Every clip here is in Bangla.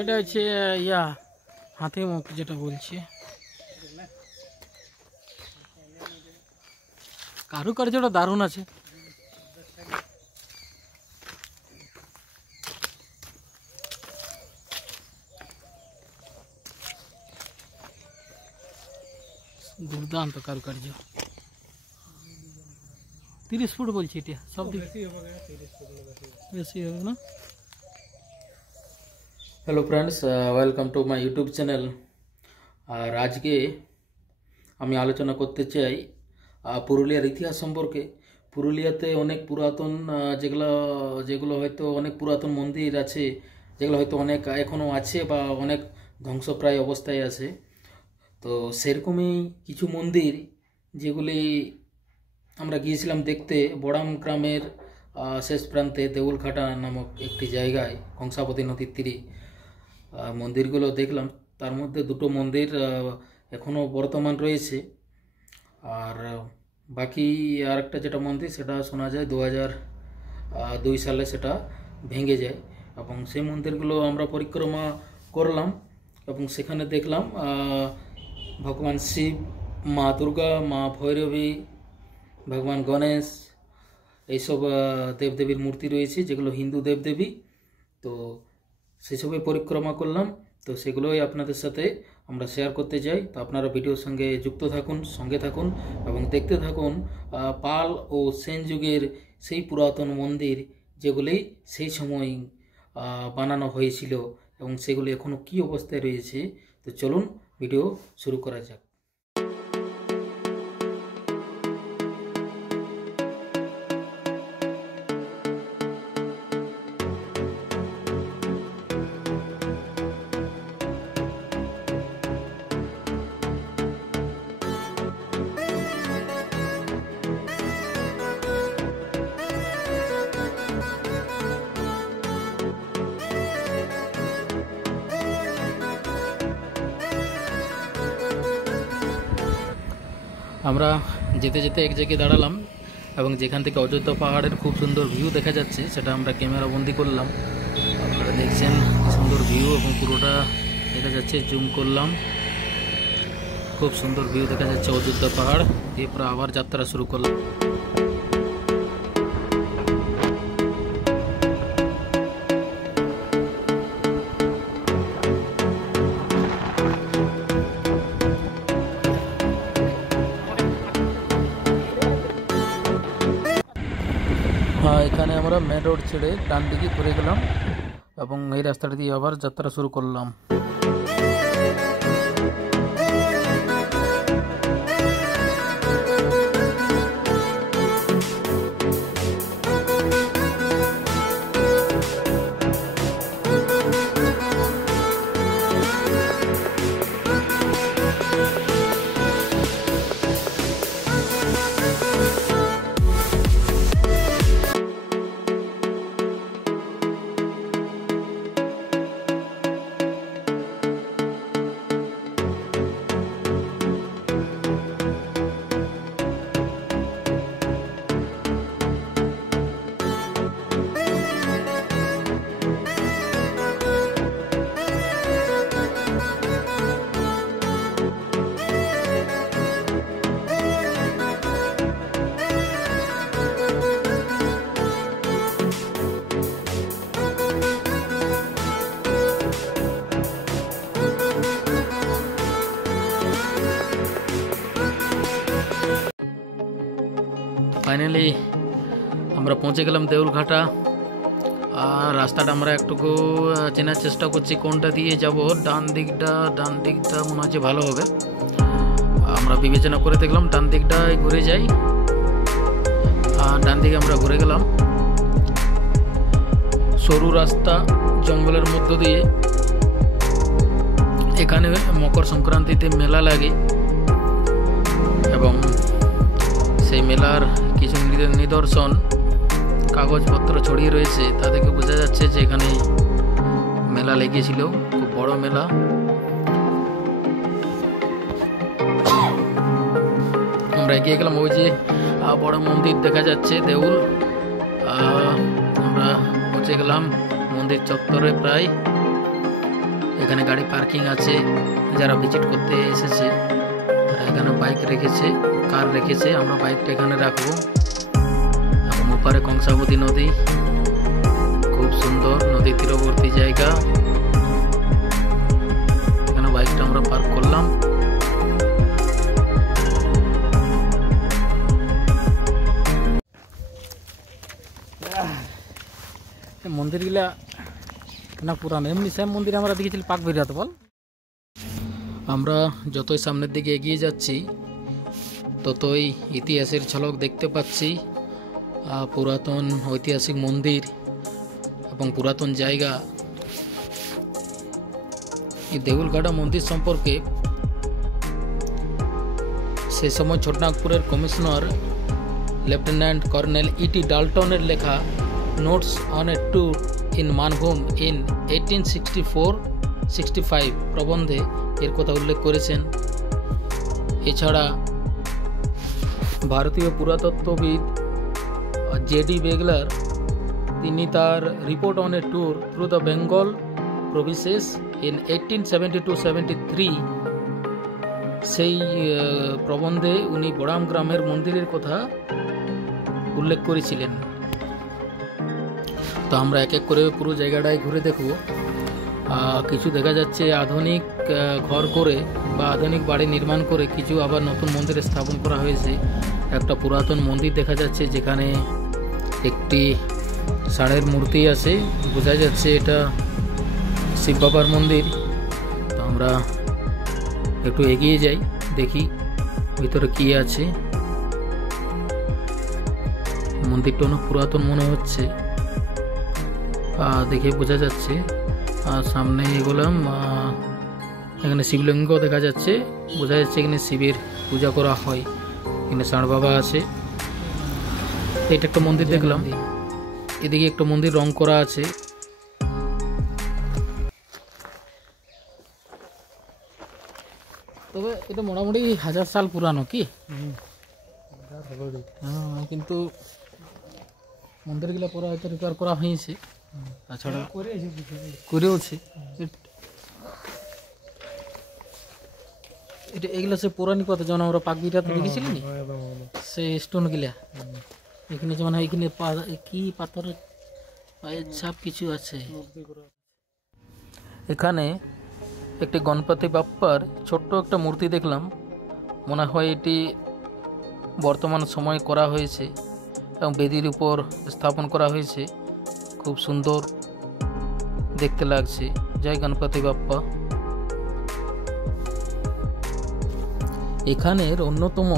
এটা হচ্ছে ইয়া হাতি মুখ যেটা বলছি, কারুকার্যটা দারুণ আছে। দুর্দান্ত কারুকার্য। 30 ফুট বলছি, এটা সব দিকে বেশি হবে না। Hello friends, welcome to my YouTube channel. আর আজকে আমি আলোচনা করতে চাই পুরুলিয়ার ইতিহাস সম্পর্কে। পুরুলিয়াতে অনেক পুরাতন যেগুলো হয়তো অনেক পুরাতন মন্দির আছে, যেগুলো হয়তো অনেক এখনও আছে বা অনেক ধ্বংসপ্রায় অবস্থায় আছে। তো সেরকমই কিছু মন্দির যেগুলি আমরা গিয়েছিলাম দেখতে বড়াম গ্রামের শেষ প্রান্তে দেউলঘাটা নামক একটি জায়গায়, কংসাবতী নদীর তীরে মন্দিরগুলো দেখলাম। তার মধ্যে দুটো মন্দির এখনও বর্তমান রয়েছে, আর বাকি আরেকটা যেটা মন্দির সেটা শোনা যায় 2002 সালে সেটা ভেঙে যায়। এবং সেই মন্দিরগুলো আমরা পরিক্রমা করলাম এবং সেখানে দেখলাম ভগবান শিব, মা দুর্গা, মা ভৈরবী, ভগবান গণেশ, এইসব দেবদেবীর মূর্তি রয়েছে যেগুলো হিন্দু দেবদেবী। তো সেসবের পরিক্রমা করলাম, তো সেগুলোই আপনাদের সাথে আমরা শেয়ার করতে চাই। তো আপনারা ভিডিওর সঙ্গে যুক্ত থাকুন, সঙ্গে থাকুন এবং দেখতে থাকুন পাল ও সেন যুগের সেই পুরাতন মন্দির যেগুলি সেই সময় বানানো হয়েছিল এবং সেগুলি এখনও কী অবস্থায় রয়েছে। তো চলুন ভিডিও শুরু করা যাক। আমরা যেতে যেতে এক জায়গায় দাঁড়ালাম এবং যেখান থেকে অযোধ্যা পাহাড়ের খুব সুন্দর ভিউ দেখা যাচ্ছে সেটা আমরা ক্যামেরা বন্দি করলাম। আপনারা দেখছেন সুন্দর ভিউ এবং পুরোটা দেখা যাচ্ছে, জুম করলাম, খুব সুন্দর ভিউ দেখা যাচ্ছে অযোধ্যা পাহাড়। এরপর আবার যাত্রা শুরু করলাম। এখানে আমরা মেন রোড ছেড়ে ডান দিকে ঘুরে গেলাম এবং এই রাস্তাটা দিয়ে আবার যাত্রা শুরু করলাম। ফাইনালি আমরা পৌঁছে গেলাম দেউলঘাটা। আর রাস্তাটা আমরা একটুকু চেনার চেষ্টা করছি কোনটা দিয়ে যাব। ডান দিকটা মনে হচ্ছে ভালো হবে। আমরা বিবেচনা করে দেখলাম ডান দিকটায় ঘুরে যাই। ডান দিকে আমরা ঘুরে গেলাম। সরু রাস্তা জঙ্গলের মধ্য দিয়ে। এখানে মকর সংক্রান্তিতে মেলা লাগে এবং সেই মেলার কিছু নিদর্শন কাগজপত্র ছড়িয়ে রয়েছে, তা থেকে বোঝা যাচ্ছে যে এখানে মেলা লেগেছিল, খুব বড় মেলা। আমরা এগিয়ে গেলাম, ওই যে বড় মন্দির দেখা যাচ্ছে দেউল। আমরা পৌঁছে গেলাম মন্দির চত্বরে প্রায়। এখানে গাড়ি পার্কিং আছে, যারা ভিজিট করতে এসেছে তারা এখানে বাইক রেখেছে, কার রেখেছে। আমরা বাইকটা এখানে রাখবো। এবং ওপারে কংসাবতী নদী, খুব সুন্দর নদী তীরবর্তী জায়গা। এখানে বাইকটা আমরা পার্ক করলাম। মন্দিরগুলা না পুরানো, এমনি সেম মন্দির আমরা দেখেছিলাম পাক বেরিয়াতে বল। আমরা যতই সামনের দিকে এগিয়ে যাচ্ছি ততই ইতিহাসের ঝলক দেখতে পাচ্ছি। পুরাতন ঐতিহাসিক মন্দির এবং পুরাতন জায়গা। এই দেউলঘাটা মন্দির সম্পর্কে সে সময় ছোটনাগপুরের কমিশনার লেফটেন্যান্ট কর্নেল ইটি ডাল্টনের লেখা notes on a tour in Manbhum in 1864-65 প্রবন্ধে এর কথা উল্লেখ করেছেন। এছাড়া ভারতীয় পুরাতত্ত্ববিদ জেডি বেগলার তিনি তার report on a tour through the Bengal provinces in 1872-73 সেই প্রবন্ধে উনি বড়াম গ্রামের মন্দিরের কথা উল্লেখ করেছিলেন। তো আমরা এক এক করে পুরো জায়গাটায় ঘুরে দেখব। কিছু দেখা যাচ্ছে আধুনিক ঘর করে বা আধুনিক বাড়ি নির্মাণ করে, কিছু আবার নতুন মন্দির স্থাপন করা হয়েছে। একটা পুরাতন মন্দির দেখা যাচ্ছে যেখানে একটি ষাঁড়ের মূর্তি আছে, বোঝা যাচ্ছে এটা শিব বাবার মন্দির। তো আমরা একটু এগিয়ে যাই, দেখি ভিতরে কি আছে। মন্দিরটা অনেক পুরাতন মনে হচ্ছে, দেখে বোঝা যাচ্ছে। আর সামনে এগোলাম, এখানে শিবলিঙ্গ দেখা যাচ্ছে, বোঝা যাচ্ছে এখানে শিবের পূজা করা হয়। এখানে ষাঁড় বাবা আছে। এটা একটা মন্দির দেখলাম, এদিকে একটা মন্দির রং করা আছে। তবে এটা মোটামুটি 1000 সাল পুরানো কি, কিন্তু মন্দিরগুলো পরে হয়তো রিপেয়ার করা হয়েছে। তাছাড়া করেওছে এটা, এগুলা সে পৌরাণিক কথা। যেমন আমরা পাকবিরাতে দেখেছিলাম সেই স্টোনগুলা, এখানে যেমন এখানে কি পাথরের পায়ের ছাপ কিছু আছে। এখানে একটি গণপতি বাপ্পার ছোট্ট একটা মূর্তি দেখলাম, মনে হয় এটি বর্তমান সময়ে করা হয়েছে এবং বেদির উপর স্থাপন করা হয়েছে। খুব সুন্দর দেখতে লাগছে। জয় গণপতি বাপ্পা। এখানের অন্যতম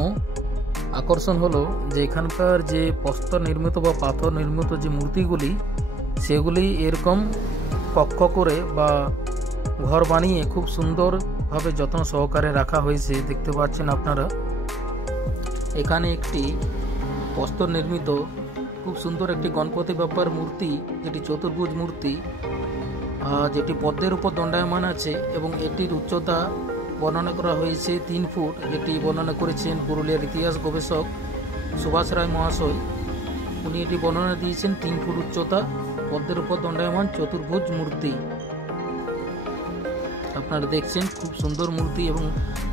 আকর্ষণ হলো যে এখানকার যে প্রস্তর নির্মিত বা পাথর নির্মিত যে মূর্তিগুলি, সেগুলি এরকম কক্ষ করে বা ঘর বানিয়ে খুব সুন্দরভাবে যত্ন সহকারে রাখা হয়েছে। দেখতে পাচ্ছেন আপনারা, এখানে একটি প্রস্তর নির্মিত খুব সুন্দর একটি গণপতি বাপ্পার মূর্তি, যেটি চতুর্ভুজ মূর্তি, যেটি পদ্মের উপর দণ্ডায়মান আছে এবং এটির উচ্চতা বর্ণনা করা হয়েছে 3 ফুট, যেটি বর্ণনা করেছেন পুরুলিয়ার ইতিহাস গবেষক সুভাষ রায় মহাশয়। উনি এটি বর্ণনা দিয়েছেন 3 ফুট উচ্চতা, পদ্মের উপর দণ্ডায়মান চতুর্ভুজ মূর্তি। আপনারা দেখছেন খুব সুন্দর মূর্তি এবং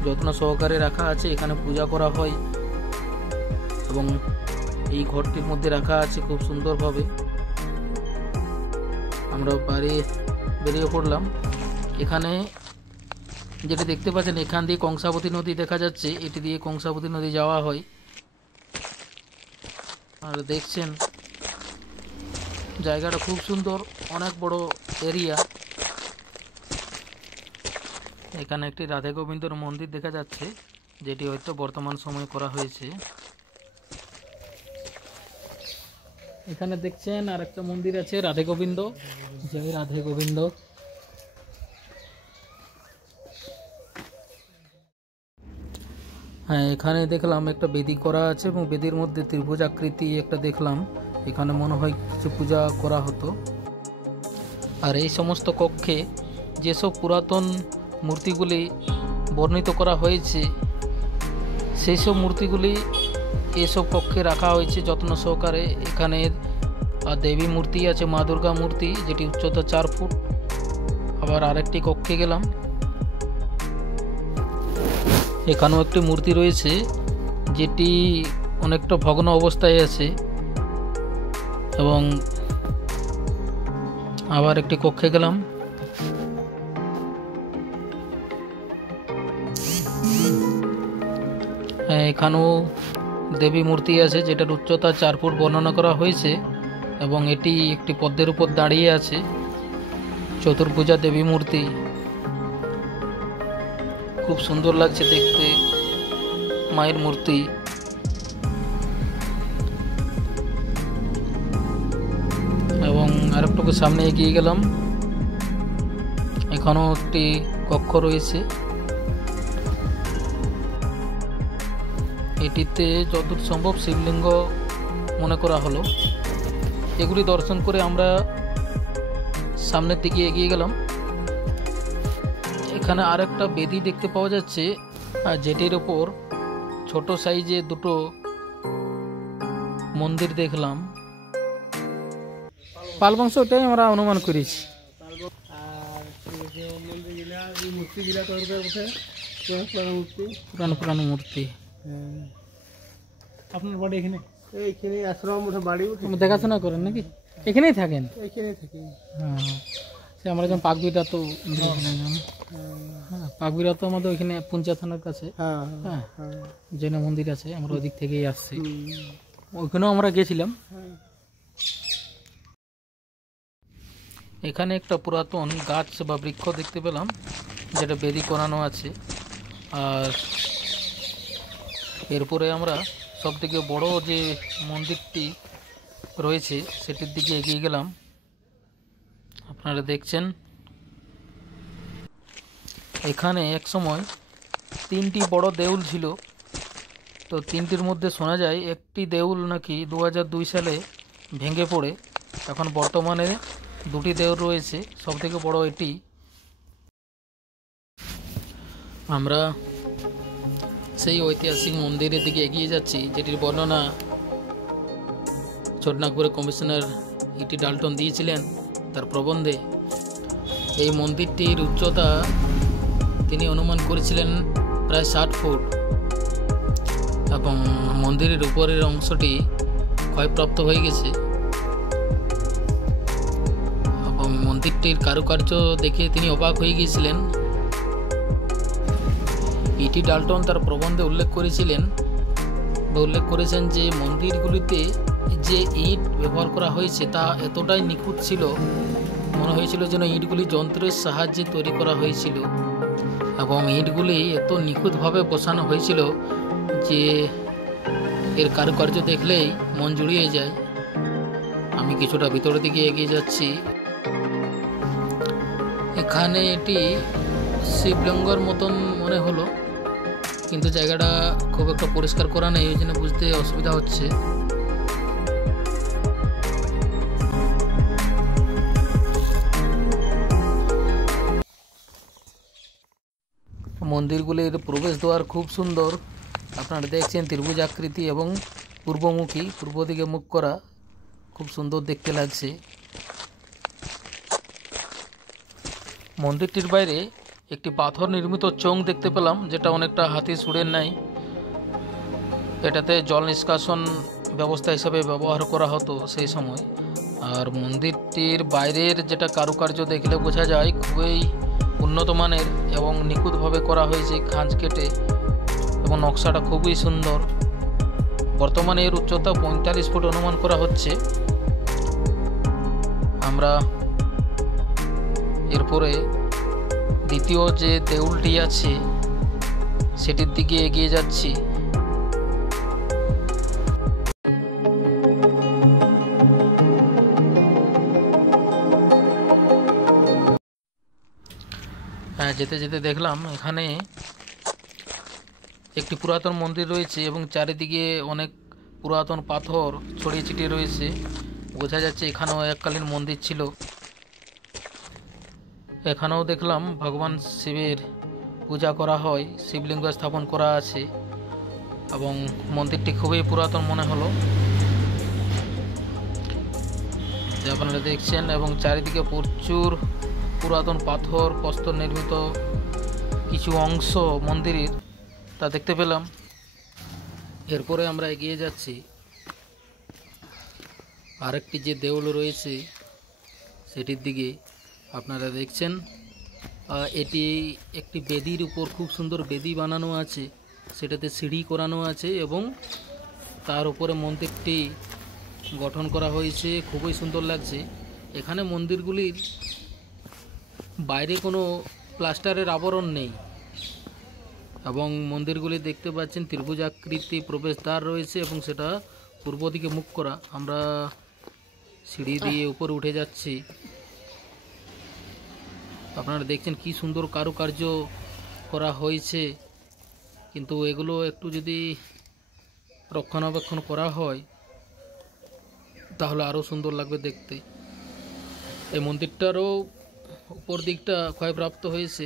যত্ন সহকারে রাখা আছে। এখানে পূজা করা হয় এবং এই ঘরটির মধ্যে রাখা আছে খুব সুন্দরভাবে। আমরা বাইরে বেরিয়ে পড়লাম। এখানে যেটি দেখতে পাচ্ছেন, এখান দিয়ে কংসাবতী নদী দেখা যাচ্ছে, এটি দিয়ে কংসাবতী নদী যাওয়া হয়। আর দেখছেন জায়গাটা খুব সুন্দর, অনেক বড় এরিয়া। এখানে একটি রাধে গোবিন্দর মন্দির দেখা যাচ্ছে, যেটি হয়তো বর্তমান সময়ে করা হয়েছে। এখানে দেখছেন আর একটা মন্দির আছে রাধে গোবিন্দ। জয় রাধে গোবিন্দ। হ্যাঁ, এখানে দেখলাম একটা বেদি করা আছে এবং বেদির মধ্যে ত্রিভুজ আকৃতি একটা দেখলাম। এখানে মনে হয় কিছু পূজা করা হতো। আর এই সমস্ত কক্ষে যেসব পুরাতন মূর্তিগুলি বর্ণিত করা হয়েছে, সেই সব মূর্তিগুলি এসব কক্ষে রাখা হয়েছে যত্ন সহকারে। এখানে দেবী মূর্তি আছে, মা দুর্গা মূর্তি, যেটি উচ্চতা 4 ফুট। আবার আবার আরেকটি কক্ষে গেলাম। এখানেও একটি মূর্তি রয়েছে যেটি অনেকটা ভগ্ন অবস্থায় আছে, এবং আবার একটি কক্ষে গেলাম। এখানেও দেবী মূর্তি আছে যেটার উচ্চতা 4 ফুট বর্ণনা করা হয়েছে, এবং এটি একটি পদ্মের উপর দাঁড়িয়ে আছে। চতুর্ভুজা দেবী মূর্তি, খুব সুন্দর লাগছে দেখতে মায়ের মূর্তি। এবং আরেকটু সামনে এগিয়ে গেলাম, এখানেও একটি কক্ষ রয়েছে। এটিতে যতদূর সম্ভব শিবলিঙ্গ মনে করা হলো। এগুলি দর্শন করে আমরা সামনের দিকে এগিয়ে গেলাম। এখানে আরেকটা বেদি দেখতে পাওয়া যাচ্ছে, যেটির ওপর ছোট সাইজে দুটো মন্দির দেখলাম। পাল বংশ, ওটাই আমরা অনুমান করেছি। পুরানো মূর্তি। আপনার বাড়ি এখানে? এইখানে আশ্রম বাড়ি দেখাশোনা করেন নাকি? এখানেই থাকেন? এইখানেই থাকি। হ্যাঁ, সে আমরা যখন পাকবিরা তো পাকবিরা তো আমাদের ওইখানে পুঞ্চা থানার কাছে। হ্যাঁ, জৈন মন্দির আছে, আমরা ওদিক থেকেই আসছি। ওইখানেও আমরা গেছিলাম। এখানে একটা পুরাতন গাছ বা বৃক্ষ দেখতে পেলাম, যেটা বেদি করানো আছে। আর এরপরে আমরা সবথেকে বড় যে মন্দিরটি রয়েছে সেটির দিকে এগিয়ে গেলাম। আপনারা দেখছেন এখানে এক সময় 3টি বড় দেউল ছিল। তো 3টির মধ্যে শোনা যায় একটি দেউল নাকি 2002 সালে ভেঙে পড়ে। এখন বর্তমানে 2টি দেউল রয়েছে, সবথেকে বড় এটি। আমরা সেই ঐতিহাসিক মন্দিরের দিকে এগিয়ে যাচ্ছি, যেটির বর্ণনা ছোটনাগপুরের কমিশনার ইটি ডাল্টন দিয়েছিলেন তার প্রবন্ধে। এই মন্দিরটির উচ্চতা তিনি অনুমান করেছিলেন প্রায় 60 ফুট, এবং মন্দিরের উপরের অংশটি ক্ষয়প্রাপ্ত হয়ে গেছে। এবং মন্দিরটির কারুকার্য দেখে তিনি অবাক হয়ে গিয়েছিলেন। ইটি ডাল্টন তার প্রবন্ধে উল্লেখ করেছেন যে মন্দিরগুলিতে যে ইট ব্যবহার করা হয়েছে তা এতটাই নিখুঁত ছিল, মনে হয়েছিল যেন ইটগুলি যন্ত্রের সাহায্যে তৈরি করা হয়েছিল। এবং ইটগুলি এত নিখুঁতভাবে বসানো হয়েছিল যে এর কারুকার্য দেখলেই মন জুড়িয়ে যায়। আমি কিছুটা ভিতরের দিকে এগিয়ে যাচ্ছি। এখানে এটি শিবলিঙ্গর মতন মনে হলো, কিন্তু জায়গাটা খুব একটা পরিষ্কার করা নেই, ওই জন্য বুঝতে অসুবিধা হচ্ছে। মন্দিরগুলির প্রবেশদ্বার খুব সুন্দর। আপনারা দেখছেন ত্রিভুজ আকৃতি এবং পূর্বমুখী, পূর্ব দিকে মুখ করা, খুব সুন্দর দেখতে লাগছে। মন্দিরটির বাইরে একটি পাথর নির্মিত চোঙ দেখতে পেলাম, যেটা অনেকটা হাতির সুরের ন্যায়। এটাতে জল নিষ্কাশন ব্যবস্থা হিসাবে ব্যবহার করা হতো সেই সময়। আর মন্দিরটির বাইরের যেটা কারুকার্য দেখলে বোঝা যায় খুবই উন্নত মানের এবং নিখুঁতভাবে করা হয়েছে খাঁজ কেটে, এবং নকশাটা খুবই সুন্দর। বর্তমানে এর উচ্চতা 45 ফুট অনুমান করা হচ্ছে। আমরা এরপরে দ্বিতীয় যে দেউলটি আছে সেটির দিকে এগিয়ে যাচ্ছি। যেতে যেতে দেখলাম এখানে একটি পুরাতন মন্দির রয়েছে, এবং চারিদিকে অনেক পুরাতন পাথর ছড়িয়ে ছিটিয়ে রয়েছে। বোঝা যাচ্ছে এখানেও এককালীন মন্দির ছিল। এখানেও দেখলাম ভগবান শিবের পূজা করা হয়, শিবলিঙ্গ স্থাপন করা আছে, এবং মন্দিরটি খুবই পুরাতন মনে হলো, যে আপনারা দেখছেন। এবং চারিদিকে প্রচুর পুরাতন পাথর প্রস্তর নির্মিত কিছু অংশ মন্দিরের তা দেখতে পেলাম। এরপরে আমরা এগিয়ে যাচ্ছি। আরেকটি যে দেউল রয়েছে সেটির দিকে আপনারা দেখছেন। এটি একটি বেদির উপর খুব সুন্দর বেদি বানানো আছে, সেটাতে সিঁড়ি করানো আছে এবং তার উপরে মন্দিরটি গঠন করা হয়েছে। খুবই সুন্দর লাগছে। এখানে মন্দিরগুলির বাইরে কোনো প্লাস্টারের আবরণ নেই এবং মন্দিরগুলি দেখতে পাচ্ছেন ত্রিভুজাকৃতি প্রবেশদ্বার রয়েছে এবং সেটা পূর্ব দিকে মুখ করা। আমরা সিঁড়ি দিয়ে উপরে উঠে যাচ্ছি। আপনারা দেখছেন কি সুন্দর কারুকার্য করা হয়েছে, কিন্তু এগুলো একটু যদি রক্ষণাবেক্ষণ করা হয় তাহলে আরও সুন্দর লাগবে দেখতে। এই মন্দিরটারও উপর দিকটা ক্ষয়প্রাপ্ত হয়েছে।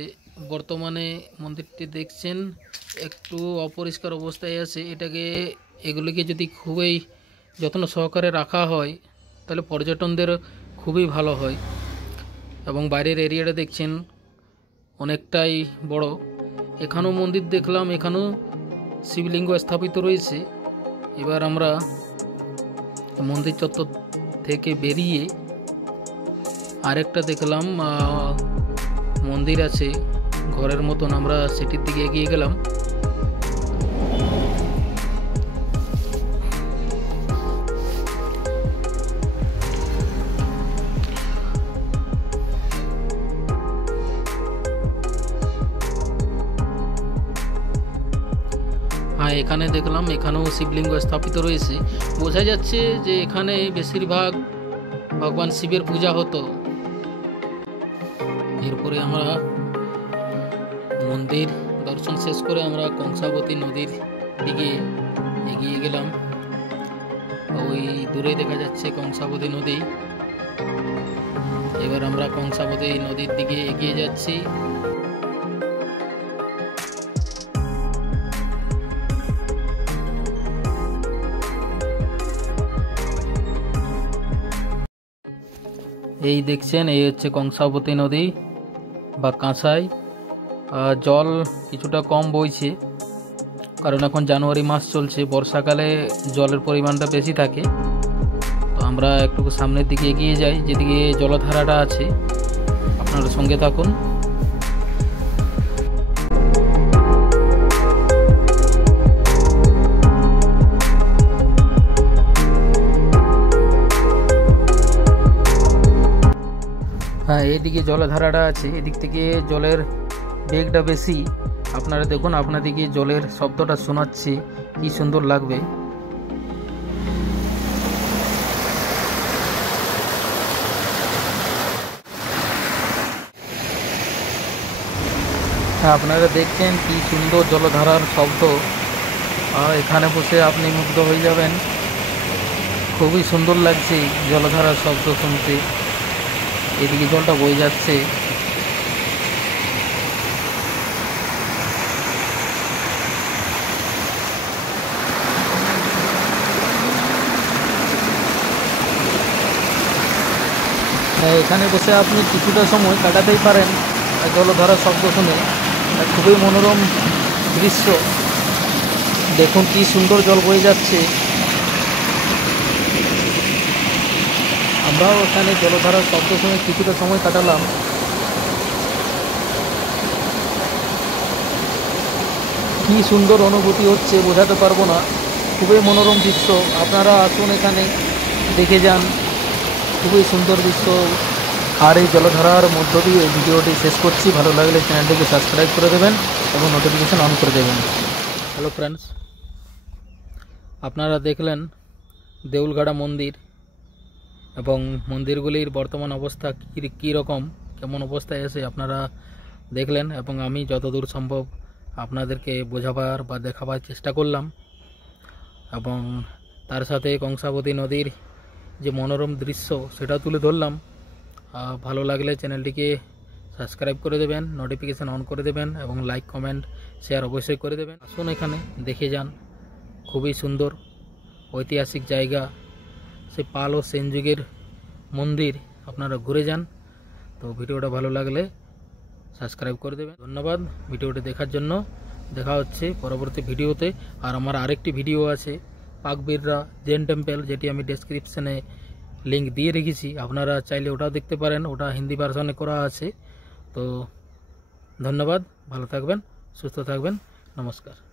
বর্তমানে মন্দিরটি দেখছেন একটু অপরিষ্কার অবস্থায় আছে। এগুলিকে যদি খুবই যত্ন সহকারে রাখা হয় তাহলে পর্যটনদের খুবই ভালো হয়। এবং বাইরের এরিয়াটা দেখছেন অনেকটাই বড়। এখানেও মন্দির দেখলাম, এখানেও শিবলিঙ্গ স্থাপিত রয়েছে। এবার আমরা মন্দির চত্বর থেকে বেরিয়ে আরেকটা দেখলাম মন্দির আছে ঘরের মতন, আমরা সেটির দিকে এগিয়ে গেলাম। এখানে দেখলাম এখানেও শিবলিঙ্গ স্থাপিত রয়েছে। বোঝা যাচ্ছে যে এখানে বেশিরভাগ ভগবান শিবের পূজা হতো। এরপরে আমরা মন্দির দর্শন শেষ করে আমরা কংসাবতী নদীর দিকে এগিয়ে গেলাম। ওই দূরে দেখা যাচ্ছে কংসাবতী নদী। এবার আমরা কংসাবতী নদীর দিকে এগিয়ে যাচ্ছি। এই দেখছেন, এই হচ্ছে কংসাবতী নদী বা কাঁসাই। জল কিছুটা কম বইছে, কারণ এখন জানুয়ারি মাস চলছে। বর্ষাকালে জলের পরিমাণটা বেশি থাকে। তো আমরা একটু সামনের দিকে এগিয়ে যাই, যেদিকে জলধারাটা আছে। আপনারা সঙ্গে থাকুন। হ্যাঁ, এইদিকে জলধারাটা আছে, এদিক থেকে জলের বেগটা বেশি। আপনারা দেখুন, আপনাদিকে জলের শব্দটা শোনাচ্ছে, কি সুন্দর লাগবে। আপনারা দেখছেন কি সুন্দর জলধারার শব্দ। এখানে বসে আপনি মুগ্ধ হয়ে যাবেন। খুবই সুন্দর লাগছে জলধারার শব্দ শুনতে। এদিকে জলটা বয়ে যাচ্ছে। এখানে বসে আপনি কিছুটা সময় কাটাতেই পারেন জলধারার শব্দ শুনে। খুবই মনোরম দৃশ্য। দেখুন কি সুন্দর জল বয়ে যাচ্ছে। আমরাও এখানে জলধারার শব্দ শুনে কিছুটা সময় কাটালাম। কি সুন্দর অনুভূতি হচ্ছে বোঝাতে পারবো না। খুবই মনোরম দৃশ্য। আপনারা আসুন, এখানে দেখে যান। খুবই সুন্দর দৃশ্য। আর এই জলধারার মধ্য দিয়ে ভিডিওটি শেষ করছি। ভালো লাগলে চ্যানেলটিকে সাবস্ক্রাইব করে দেবেন এবং নোটিফিকেশান অন করে দেবেন। হ্যালো ফ্রেন্ডস, আপনারা দেখলেন দেউলঘাটা মন্দির এবং মন্দিরগুলির বর্তমান অবস্থা কী রকম, কেমন অবস্থায় এসে আপনারা দেখলেন এবং আমি যতদূর সম্ভব আপনাদেরকে বোঝাবার বা দেখাবার চেষ্টা করলাম। এবং তার সাথে কংসাবতী নদীর যে মনোরম দৃশ্য সেটা তুলে ধরলাম। ভালো লাগলে চ্যানেলটিকে সাবস্ক্রাইব করে দেবেন, নোটিফিকেশান অন করে দেবেন এবং লাইক কমেন্ট শেয়ার অবশ্যই করে দেবেন। আসুন, এখানে দেখে যান। খুবই সুন্দর ঐতিহাসিক জায়গা। সে পাল ও সেন যুগের মন্দির। আপনারা ঘুরে যান, তো ভিডিওটা ভালো লাগলে সাবস্ক্রাইব করে দেবেন। ধন্যবাদ ভিডিওটি দেখার জন্য। দেখা হচ্ছে পরবর্তী ভিডিওতে। আর আমার আরেকটি ভিডিও আছে পাকবিররা জৈন টেম্পল, যেটি আমি ডেসক্রিপশনে লিঙ্ক দিয়ে রেখেছি, আপনারা চাইলে ওটাও দেখতে পারেন, ওটা হিন্দি ভার্সনে করা আছে। তো ধন্যবাদ, ভালো থাকবেন, সুস্থ থাকবেন, নমস্কার।